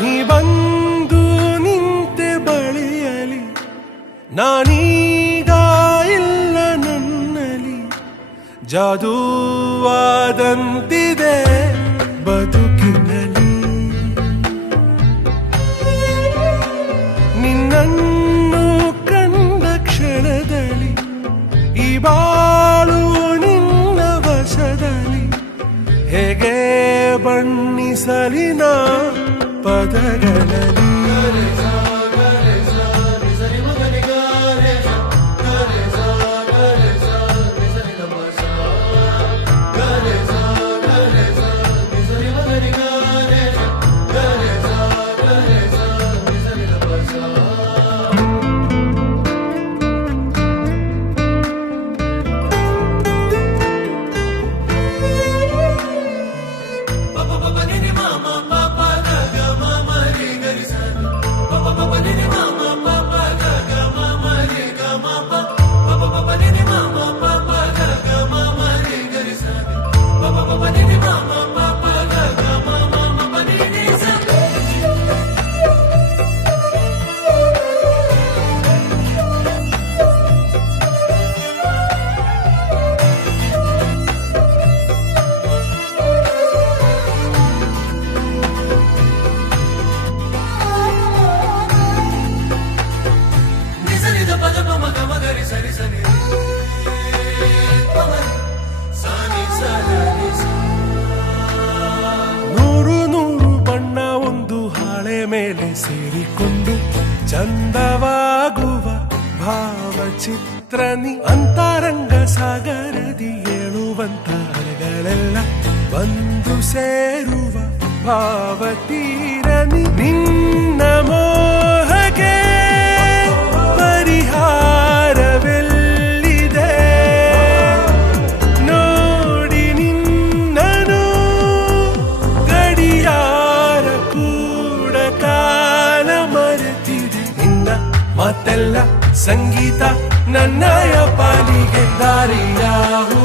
ನೀ ಬಂದು ನಿಂತೆ ಬಳಿಯಲಿ, ನಾನೀಗ ಇಲ್ಲ ನನ್ನಲ್ಲಿ, ಜಾದೂವಾದಂತಿದೆ ಬದುಕಿನಲ್ಲಿ. ನಿನ್ನನ್ನು ಕಂಡ ಕ್ಷಣದಲ್ಲಿ ಈ ಬಾಳು ನಿನ್ನ ವಶದಲ್ಲಿ, ಹೇಗೆ ಬಣ್ಣಿಸಲಿನ ಪದಗಳಲ್ಲಿ. ನೂರು ನೂರು ಬಣ್ಣ ಒಂದು ಹಾಳೆ ಮೇಲೆ ಸೇರಿಕೊಂಡು ಚಂದವಾಗುವ ಭಾವಚಿತ್ರನಿ, ಅಂತರಂಗ ಸಾಗರದಿ ಏಳುವಂತ ಅಲೆಗಳೆಲ್ಲ ಬಂದು ಸೇರುವ ಭಾವತೀರನಿ. ನಿನ್ನ ಮೋಹಕ್ಕೆ ಪರಿಹಾರವೆಲ್ಲಿದೆ ನೋಡಿ, ನಿನ್ನನು ಗಡಿಯಾರ ಕೂಡ ಕಾಲ ಮರೆತಿದೆ. ನಿನ್ನ ಮಾತೆಲ್ಲ ಸಂಗೀತ ನನ್ನಯ ಪಾಲಿಗೆ ದಾರಿಯಾವು